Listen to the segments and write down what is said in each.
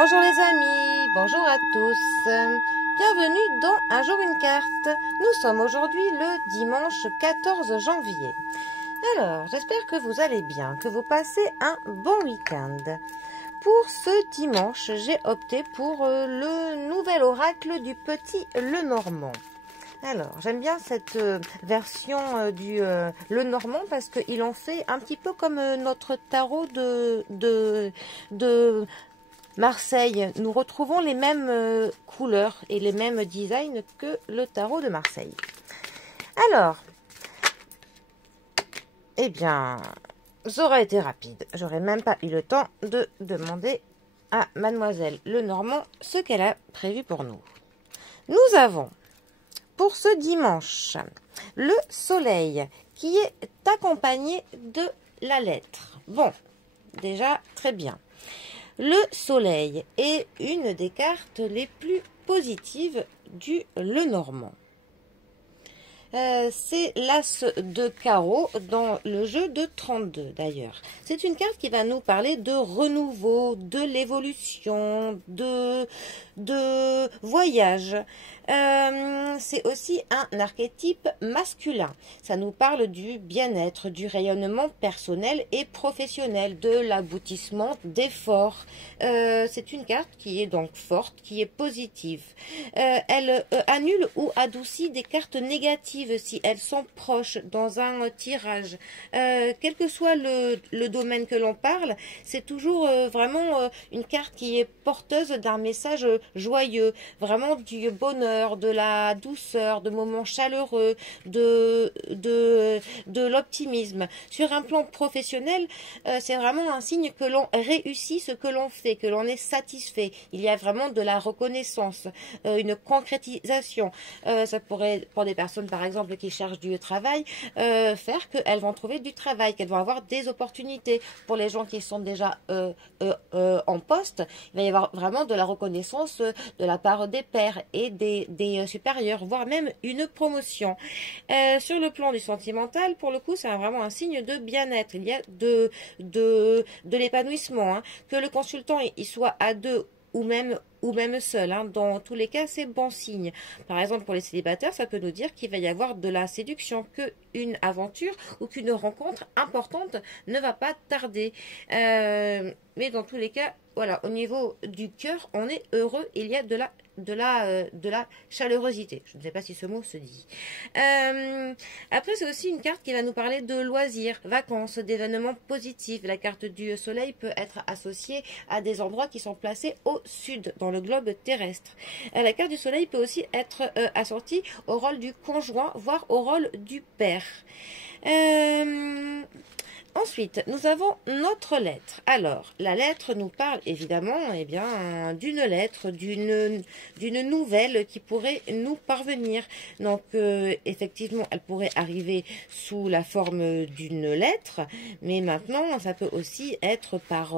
Bonjour les amis, bonjour à tous. Bienvenue dans Un jour une carte. Nous sommes aujourd'hui le dimanche 14 janvier. Alors, j'espère que vous allez bien, que vous passez un bon week-end. Pour ce dimanche, j'ai opté pour le nouvel oracle du petit Lenormand. Alors, j'aime bien cette version du Lenormand parce qu'il en fait un petit peu comme notre tarot de Marseille. Nous retrouvons les mêmes couleurs et les mêmes designs que le tarot de Marseille. Alors, eh bien, ça aurait été rapide. J'aurais même pas eu le temps de demander à Mademoiselle Lenormand ce qu'elle a prévu pour nous. Nous avons, pour ce dimanche, le soleil qui est accompagné de la lettre. Bon, déjà, très bien. Le soleil est une des cartes les plus positives du Lenormand. C'est l'as de carreau dans le jeu de 32 d'ailleurs. C'est une carte qui va nous parler de renouveau, de l'évolution, de voyage. C'est aussi un archétype masculin. Ça nous parle du bien-être, du rayonnement personnel et professionnel, de l'aboutissement d'efforts. C'est une carte qui est donc forte, qui est positive. Elle annule ou adoucit des cartes négatives si elles sont proches dans un tirage. Quel que soit le domaine que l'on parle, c'est toujours vraiment une carte qui est porteuse d'un message joyeux, vraiment du bonheur, de la douceur, de moments chaleureux, de l'optimisme. Sur un plan professionnel, c'est vraiment un signe que l'on réussit ce que l'on fait, que l'on est satisfait. Il y a vraiment de la reconnaissance, une concrétisation. Ça pourrait, pour des personnes par exemple qui cherchent du travail, faire qu'elles vont trouver du travail, qu'elles vont avoir des opportunités. Pour les gens qui sont déjà en poste, il va y avoir vraiment de la reconnaissance de la part des pairs et des supérieurs, voire même une promotion. Sur le plan du sentimental, pour le coup, c'est vraiment un signe de bien-être. Il y a de l'épanouissement, hein. Que le consultant il soit à deux ou même seul, hein. Dans tous les cas, c'est bon signe. Par exemple, pour les célibataires, ça peut nous dire qu'il va y avoir de la séduction, qu'une aventure ou qu'une rencontre importante ne va pas tarder. Mais dans tous les cas, voilà, au niveau du cœur, on est heureux. Il y a de la chaleurosité. Je ne sais pas si ce mot se dit. Après, c'est aussi une carte qui va nous parler de loisirs, vacances, d'événements positifs. La carte du soleil peut être associée à des endroits qui sont placés au sud, dans le globe terrestre. La carte du soleil peut aussi être assortie au rôle du conjoint, voire au rôle du père. Ensuite, nous avons notre lettre. Alors, la lettre nous parle évidemment d'une lettre, d'une nouvelle qui pourrait nous parvenir. Donc, effectivement, elle pourrait arriver sous la forme d'une lettre, mais maintenant, ça peut aussi être par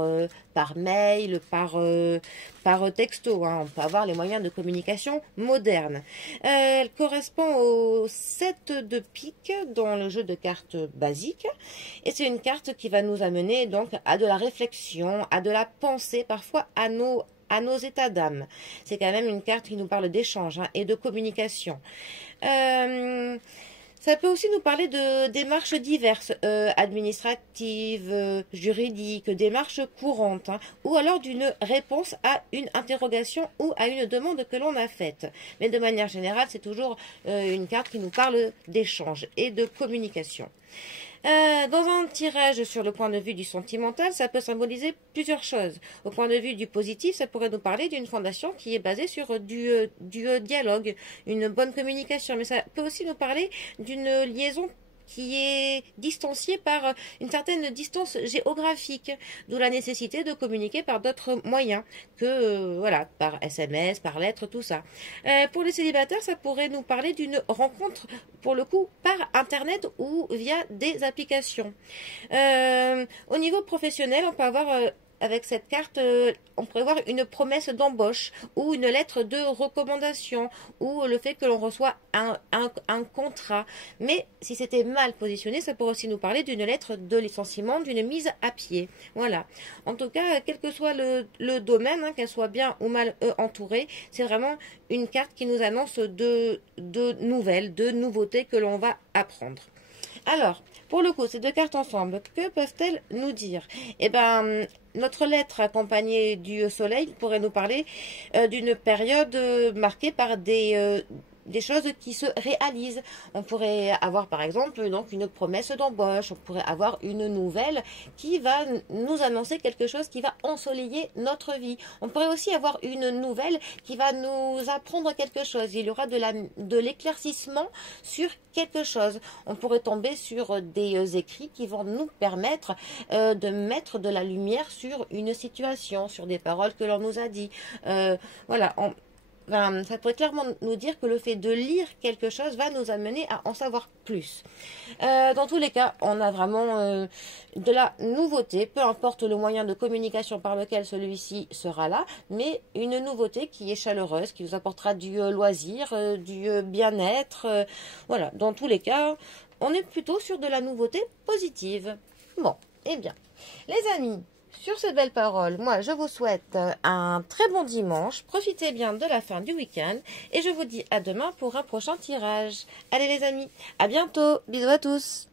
mail, par texto, hein. On peut avoir les moyens de communication modernes. Elle correspond au 7 de pique dans le jeu de cartes basique. Et c'est une carte qui va nous amener donc à de la réflexion, à de la pensée, parfois à nos états d'âme. C'est quand même une carte qui nous parle d'échange, hein, et de communication. Ça peut aussi nous parler de démarches diverses, administratives, juridiques, démarches courantes, hein, ou alors d'une réponse à une interrogation ou à une demande que l'on a faite. Mais de manière générale, c'est toujours une carte qui nous parle d'échange et de communication. Dans un tirage sur le point de vue du sentimental, ça peut symboliser plusieurs choses. Au point de vue du positif, ça pourrait nous parler d'une fondation qui est basée sur du dialogue, une bonne communication. Mais ça peut aussi nous parler d'une liaison qui est distanciée par une certaine distance géographique, d'où la nécessité de communiquer par d'autres moyens que, voilà, par SMS, par lettre, tout ça. Pour les célibataires, ça pourrait nous parler d'une rencontre, pour le coup, par Internet ou via des applications. Au niveau professionnel, on peut avoir avec cette carte, on pourrait voir une promesse d'embauche ou une lettre de recommandation ou le fait que l'on reçoit un contrat. Mais si c'était mal positionné, ça pourrait aussi nous parler d'une lettre de licenciement, d'une mise à pied. Voilà. En tout cas, quel que soit le domaine, qu'elle soit bien ou mal entourée, c'est vraiment une carte qui nous annonce de nouvelles, de nouveautés que l'on va apprendre. Alors, pour le coup, ces deux cartes ensemble, que peuvent-elles nous dire? Eh bien, notre lettre accompagnée du soleil pourrait nous parler d'une période marquée par des choses qui se réalisent. On pourrait avoir par exemple donc une promesse d'embauche, on pourrait avoir une nouvelle qui va nous annoncer quelque chose qui va ensoleiller notre vie. On pourrait aussi avoir une nouvelle qui va nous apprendre quelque chose. Il y aura de l'éclaircissement sur quelque chose. On pourrait tomber sur des écrits qui vont nous permettre de mettre de la lumière sur une situation, sur des paroles que l'on nous a dit. Voilà. Ça pourrait clairement nous dire que le fait de lire quelque chose va nous amener à en savoir plus. Dans tous les cas, on a vraiment de la nouveauté, peu importe le moyen de communication par lequel celui-ci sera là, mais une nouveauté qui est chaleureuse, qui vous apportera du loisir, du bien-être. Voilà, dans tous les cas, on est plutôt sur de la nouveauté positive. Bon, eh bien, les amis, sur ces belles paroles, moi je vous souhaite un très bon dimanche, profitez bien de la fin du week-end et je vous dis à demain pour un prochain tirage. Allez les amis, à bientôt, bisous à tous.